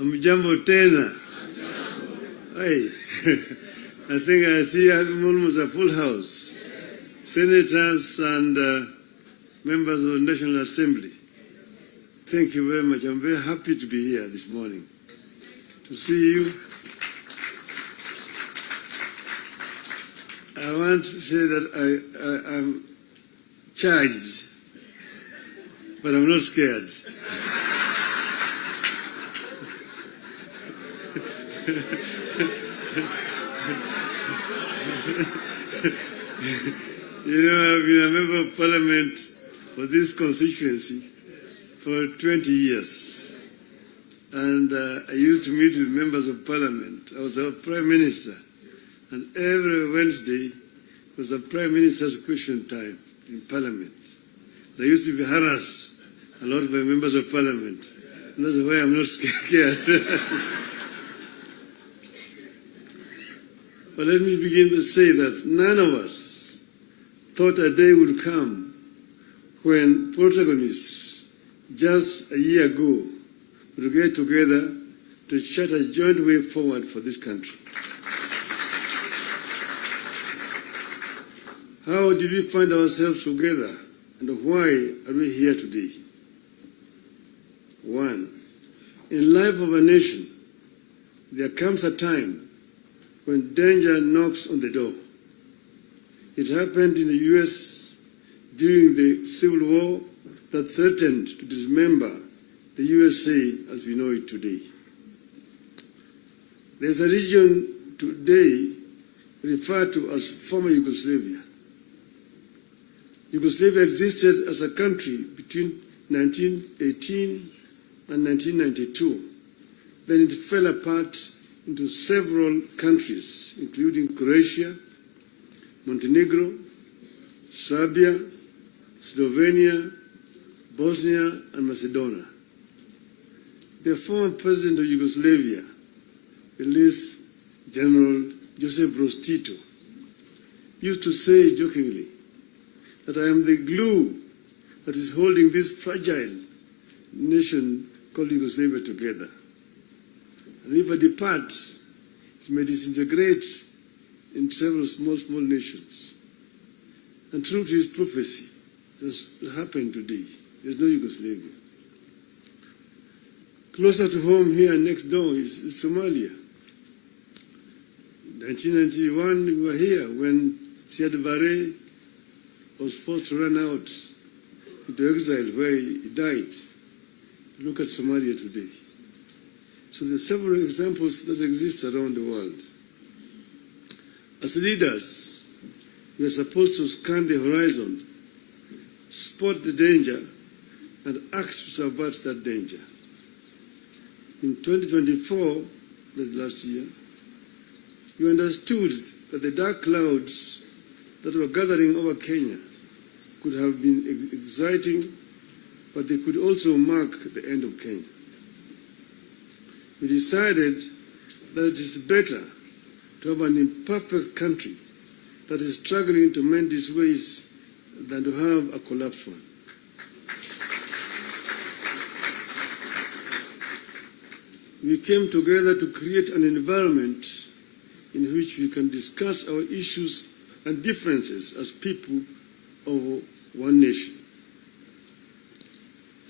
Hamjambo tena. Hey, I think I see almost a full house. Senators and members of the National Assembly. Thank you very much. I'm very happy to be here this morning to see you. I want to say that I'm charged, but I'm not scared. You know, I've been a member of parliament for this constituency for 20 years. And I used to meet with members of parliament. I was our prime minister. And every Wednesday was a prime minister's question time in parliament. I used to be harassed a lot by members of parliament. And that's why I'm not scared. But let me begin to say that none of us thought a day would come when protagonists just a year ago would get together to chart a joint way forward for this country. How did we find ourselves together, and why are we here today? One, in life of a nation, there comes a time when danger knocks on the door. It happened in the US during the Civil War that threatened to dismember the USA as we know it today. There's a region today referred to as former Yugoslavia. Yugoslavia existed as a country between 1918 and 1992. Then it fell apart into several countries, including Croatia, Montenegro, Serbia, Slovenia, Bosnia, and Macedonia. The former president of Yugoslavia, the late General Josip Broz Tito, used to say jokingly that I am the glue that is holding this fragile nation called Yugoslavia together. And if I depart, it may disintegrate in several small nations. And true to his prophecy, that's happened today. There's no Yugoslavia. Closer to home here next door is Somalia. In 1991, we were here when Siad Barre was forced to run out into exile where he died. Look at Somalia today. So there are several examples that exist around the world. As leaders, we are supposed to scan the horizon, spot the danger, and act to subvert that danger. In 2024, that last year, we understood that the dark clouds that were gathering over Kenya could have been exciting, but they could also mark the end of Kenya. We decided that it is better to have an imperfect country that is struggling to mend its ways than to have a collapsed one. We came together to create an environment in which we can discuss our issues and differences as people of one nation.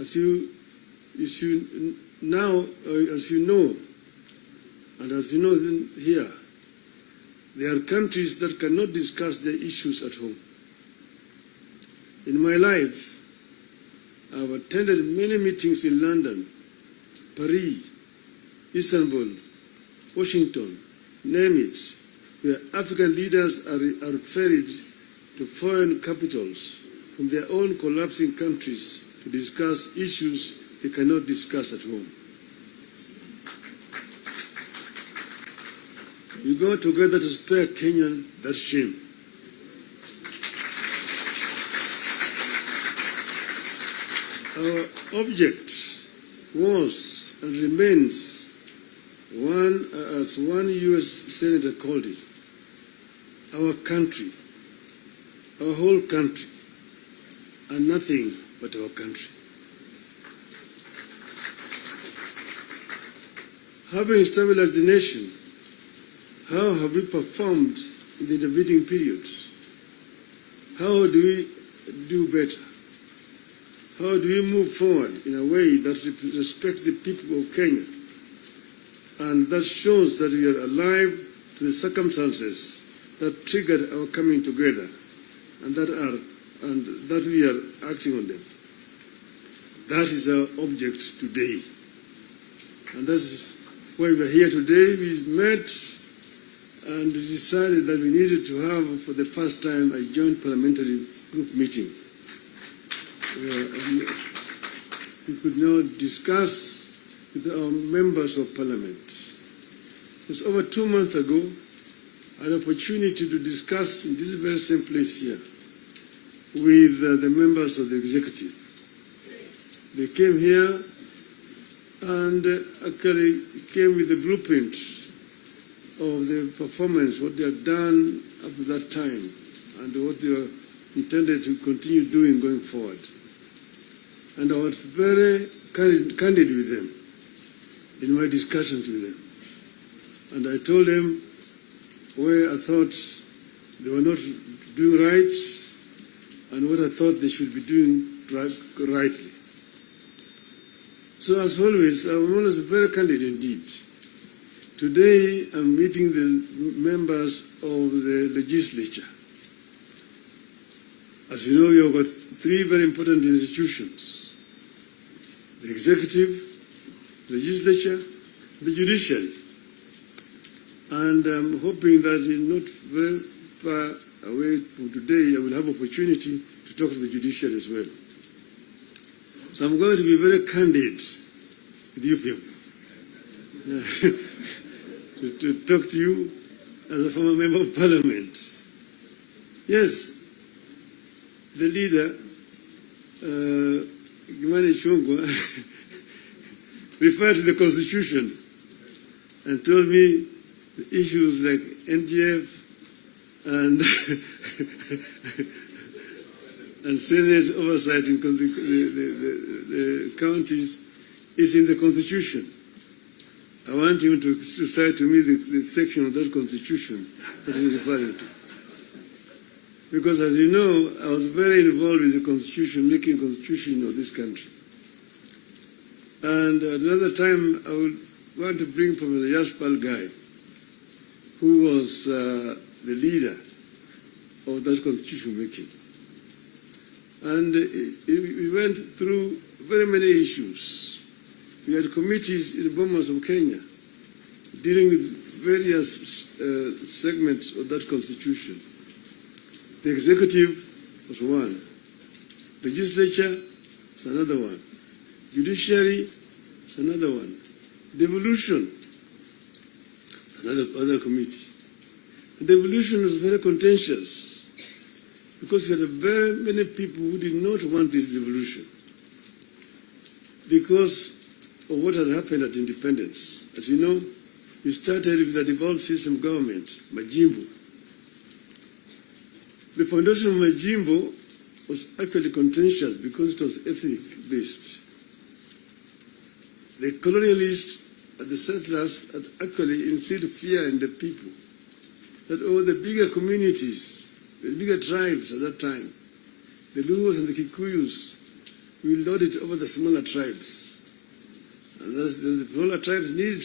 As you know, and as you know here, there are countries that cannot discuss their issues at home. In my life, I've attended many meetings in London, Paris, Istanbul, Washington, name it, where African leaders are ferried to foreign capitals from their own collapsing countries to discuss issues they cannot discuss at home. We go together to spare Kenyan that shame. Our object was and remains one, as one US senator called it, our country, our whole country, and nothing but our country. having stabilized the nation, how have we performed in the intervening periods? How do we do better? How do we move forward in a way that respects the people of Kenya and that shows that we are alive to the circumstances that triggered our coming together and that we are acting on them? That is our object today. And that's why we are here today. We met and decided that we needed to have, for the first time, a joint parliamentary group meeting. We could now discuss with our members of parliament. Just over 2 months ago, I had an opportunity to discuss in this very same place here with the members of the executive. They came here and actually came with the blueprint of the performance, what they had done up to that time, and what they were intended to continue doing going forward. And I was very candid with them in my discussions with them. And I told them where I thought they were not doing right and what I thought they should be doing rightly. So as always, I'm always very candid indeed. Today, I'm meeting the members of the legislature. As you know, we have got 3 very important institutions: the executive, legislature, the judiciary. And I'm hoping that not very far away from today, I will have opportunity to talk to the judiciary as well. So I'm going to be very candid with you people. to talk to you as a former member of parliament. Yes, the leader, Gimani Chungwa, referred to the constitution and told me the issues like NGF and and Senate oversight in the counties is in the Constitution. I want him to cite to me the section of that Constitution that he's referring to. Because as you know, I was very involved with the Constitution, making Constitution of this country. And at another time, I would want to bring Professor Yashpal Gai, who was the leader of that Constitution making. And we went through very many issues. We had committees in the Bomas of Kenya dealing with various segments of that constitution. The executive was one. Legislature is another one. Judiciary is another one. Devolution, another committee. The devolution was very contentious, because we had very many people who did not want the devolution because of what had happened at independence. As you know, we started with the devolved system government, Majimbo. The foundation of Majimbo was actually contentious because it was ethnic-based. The colonialists and the settlers had actually instilled fear in the people that all the bigger communities, the bigger tribes at that time, the Luos and the Kikuyus, will lord it over the smaller tribes. And the smaller tribes need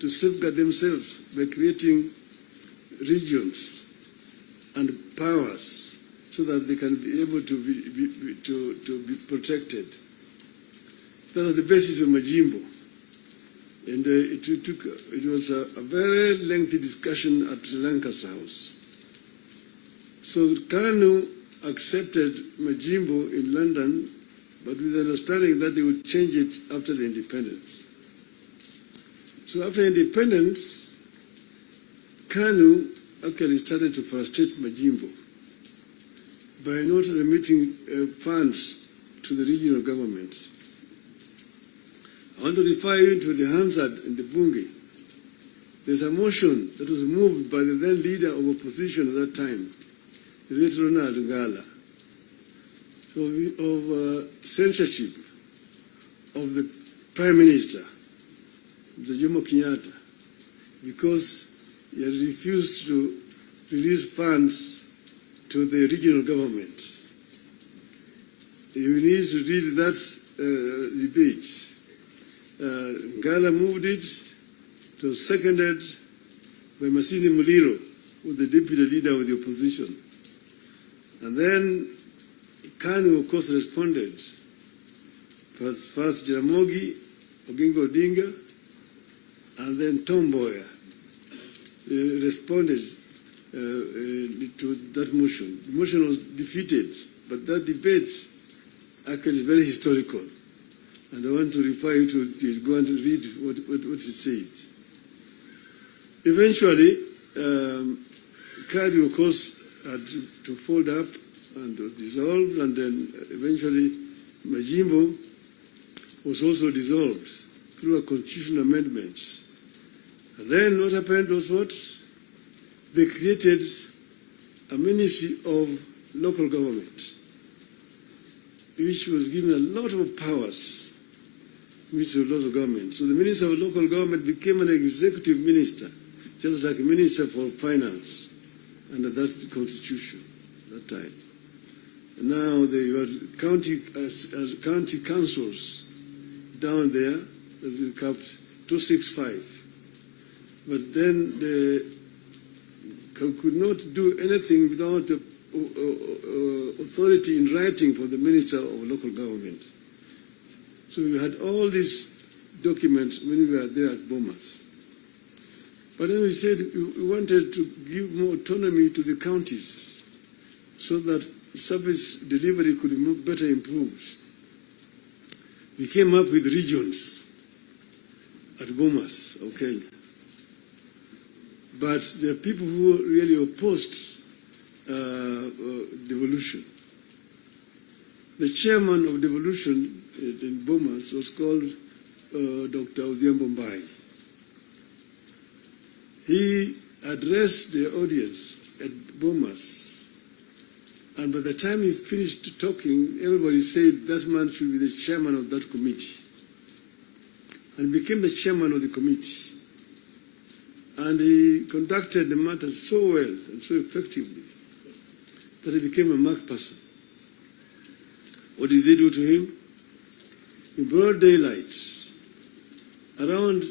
to safeguard themselves by creating regions and powers so that they can be able to be protected. That was the basis of Majimbo. And it was a very lengthy discussion at Sri Lanka's house. So KANU accepted Majimbo in London, but with the understanding that they would change it after the independence. So after independence, KANU actually started to frustrate Majimbo by not remitting funds to the regional governments. I want to refer you to the Hansard in the Bunge. There's a motion that was moved by the then leader of opposition at that time, the late Ronald Ngala, of censorship of the Prime Minister Mr. Jomo Kenyatta, because he had refused to release funds to the regional governments. You need to read that debate. Ngala moved it, it was seconded by Masini Muliro, who was the deputy leader of the opposition. And then Kanu, of course, responded. First Jaramogi, Oginga Odinga, and then Tom Mboya responded to that motion. The motion was defeated, but that debate actually is very historical. And I want to refer you to it. Go and read what it said. Eventually, KADU, of course, had to fold up and dissolve, and then eventually Majimbo was also dissolved through a constitutional amendment. And then what happened was what? They created a Ministry of Local Government, which was given a lot of powers. Ministry of Local Government. So the Minister of Local Government became an executive minister, just like a Minister for Finance under that constitution at that time. And now they were county councils down there, as we capped 265. But then they could not do anything without authority in writing for the Minister of Local Government. So we had all these documents when we were there at Bomas. But then we said we wanted to give more autonomy to the counties so that service delivery could be better improved. We came up with regions at Bomas of Kenya. But there are people who really opposed devolution. The chairman of devolution in Bomas was called Dr. Odhiambo Mbai. He addressed the audience at Bomas, and by the time he finished talking, everybody said that man should be the chairman of that committee, and became the chairman of the committee. And he conducted the matter so well and so effectively that he became a MYKE person. What did they do to him? In broad daylight, around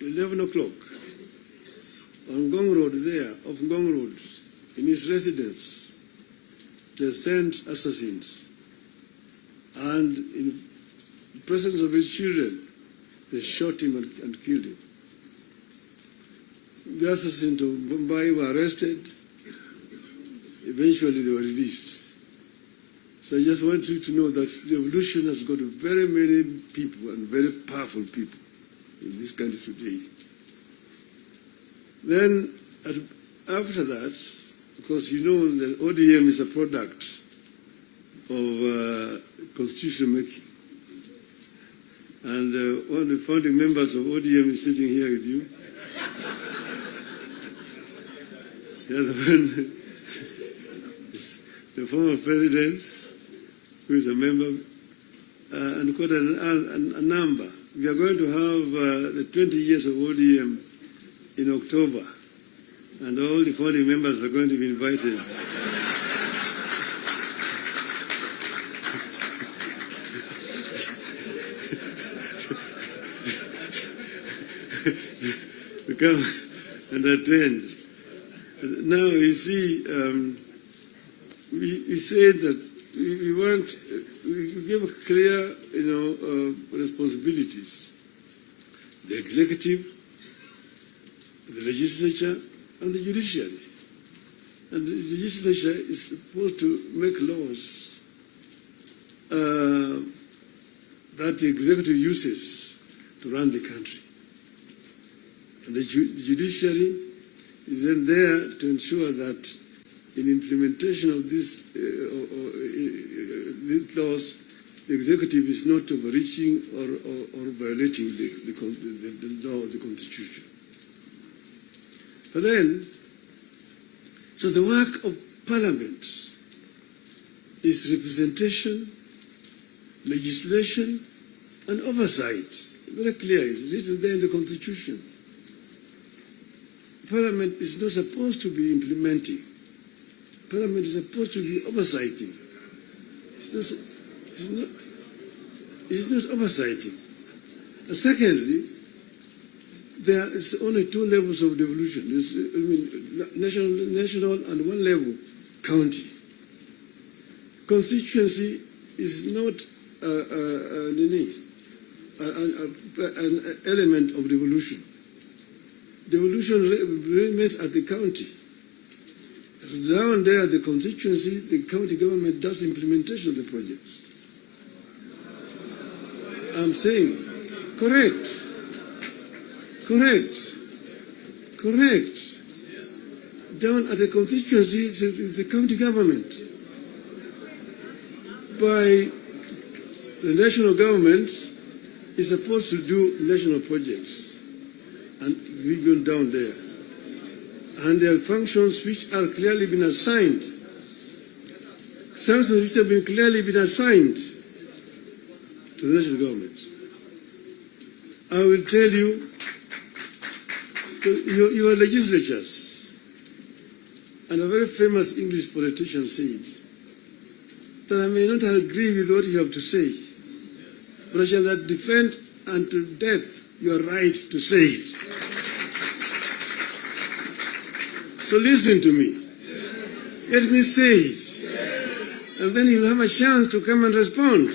11 o'clock, on Ngong Road there, off Ngong Road, in his residence, they sent assassins. And in the presence of his children, they shot him and killed him. The assassins of Mumbai were arrested. Eventually, they were released. So I just want you to know that the revolution has got very many people and very powerful people in this country today. Then, after that, of course, you know that ODM is a product of constitution making. And one of the founding members of ODM is sitting here with you. The other one is the former president, who is a member, and quite a number. We are going to have the 20 years of ODM in October, and all the founding members are going to be invited. to come and attend. Now, you see, we said that we give clear, responsibilities. The executive, the legislature, and the judiciary. And the legislature is supposed to make laws that the executive uses to run the country. And the judiciary is then there to ensure that in implementation of these laws, the executive is not overreaching or violating the law of the Constitution. But then, so the work of Parliament is representation, legislation, and oversight very clear. It's written there in the Constitution. Parliament is not supposed to be implementing. Parliament is supposed to be oversighting. It's not oversighting. And secondly, there is only two levels of devolution. National and one level, county. Constituency is not an element of devolution. Devolution remains at the county. Down there, the constituency, the county government does implementation of the projects. I'm saying, correct. Down at the constituency, it's the county government. By the national government is supposed to do national projects, and we go down there. And there are functions which are clearly been assigned. Functions which have been clearly been assigned to the national government. I will tell you, your legislatures, and a very famous English politician said that I may not agree with what you have to say, but I shall not defend until death your right to say it. So listen to me. Let me say it. And then you'll have a chance to come and respond.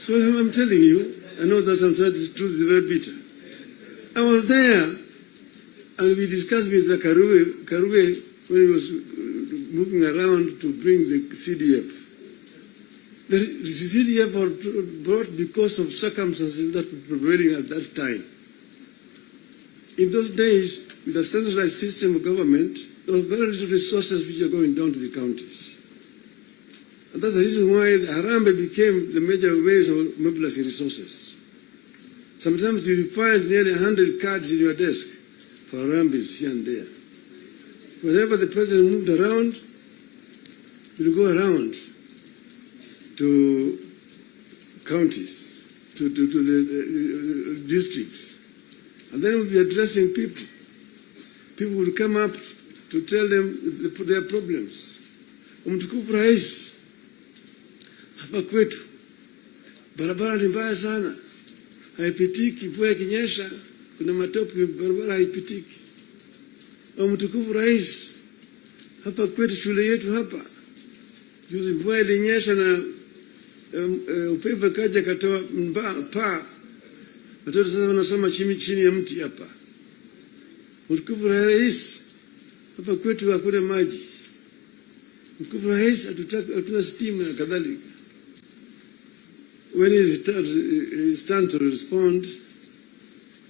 So I'm telling you, I know that sometimes the truth is very bitter. I was there, and we discussed with the Karue when he was moving around to bring the CDF. The CDF was brought because of circumstances that were prevailing at that time. In those days, with a centralized system of government, there were very little resources which are going down to the counties. And that's the reason why the Harambee became the major ways of mobilizing resources. Sometimes you find nearly 100 cards in your desk for Harambees here and there. Whenever the president moved around, you'll go around to counties, to the districts. And then we'll be addressing people. People will come up to tell them their problems. Mtukufu Rais, hapa kwetu barabara ni mbaya sana, haipitiki. Mvua ikinyesha kuna matope, barabara haipitiki. Mtukufu Rais, hapa kwetu shule yetu hapa, juzi mvua ilinyesha na upepo kaja katoa paa. Watoto sasa wanasoma chini ya mti hapa. Mtukufu Rais, hapa kwetu hakuna maji. Mtukufu Rais, hatuna stima na kadhalika. When he stands to respond,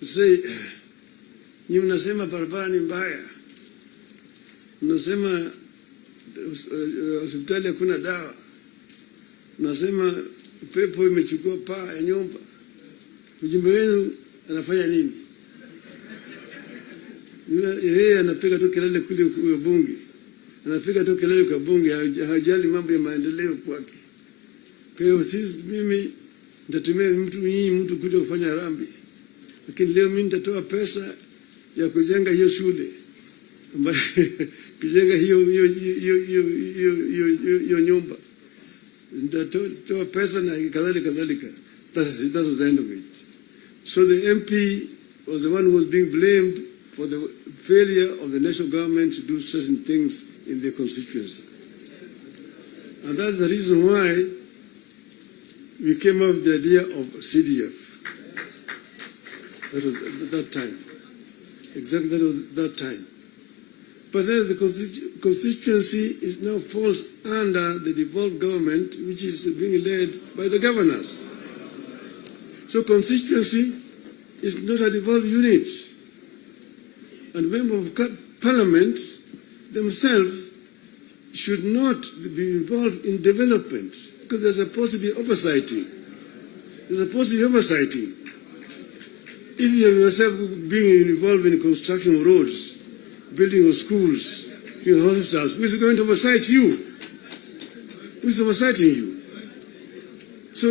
to say, nyinyi mnasema barabara ni mbaya, mnasema hospitali hakuna dawa, mnasema upepo imechukua paa ya nyumba. Mjumbe wenu anafanya nini? Yeye anapiga tu kelele kule kwa bunge. Anapiga tu kelele kwa bunge, hajali mambo ya maendeleo kwake. Kwa hiyo mimi nitatumia mtu kuja kufanya harambee. Lakini leo mimi nitatoa pesa ya kujenga hiyo shule. Kujenga hiyo nyumba. Nitatoa pesa na kadhalika. That was the end of it. So the MP was the one who was being blamed for the failure of the national government to do certain things in their constituency. And that's the reason why we came up with the idea of CDF. That was at that time. Exactly that was that time. But then the constituency is now falls under the devolved government, which is being led by the governors. So constituency is not a devolved unit. And members of parliament themselves should not be involved in development because there's supposed to be oversighting. There's supposed to be oversighting. If you have yourself being involved in construction of roads, building of schools, hospitals, who is going to oversight you? Who is oversighting you? So,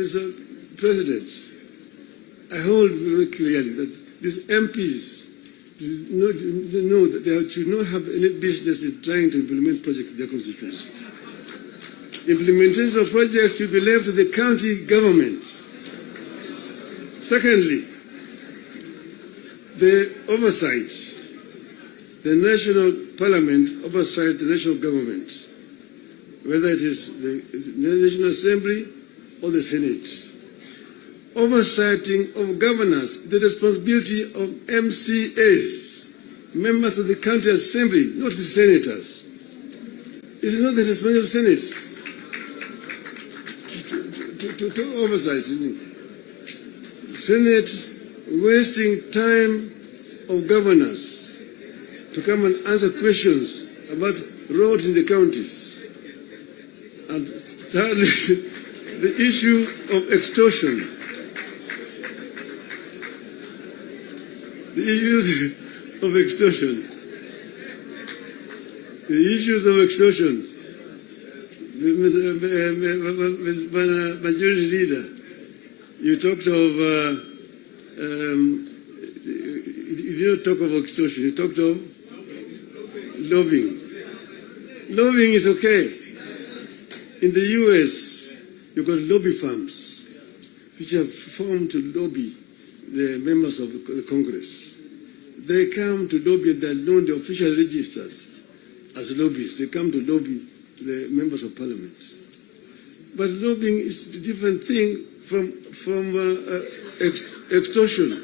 Mr. President, I hold very clearly that these MPs know that they should not have any business in trying to implement projects in their constituency. Implementation of projects should be left to the county government. Secondly, the oversight, the national parliament oversight the national government, whether it is the National Assembly or the Senate. Oversighting of governors, the responsibility of MCAs, members of the county assembly, not the senators. It's not the responsibility of the Senate to oversight. Senate wasting time of governors to come and answer questions about roads in the counties. And thirdly, the issue of extortion. The issues of extortion. The issues of extortion. Majority Leader, you talked of, you did not talk of extortion, you talked of lobbying. Lobbying is okay. In the US, you've got lobby firms which have formed to lobby the members of the Congress. They come to lobby, they're known, they're officially registered as lobbyists. They come to lobby the members of parliament. But lobbying is a different thing from extortion.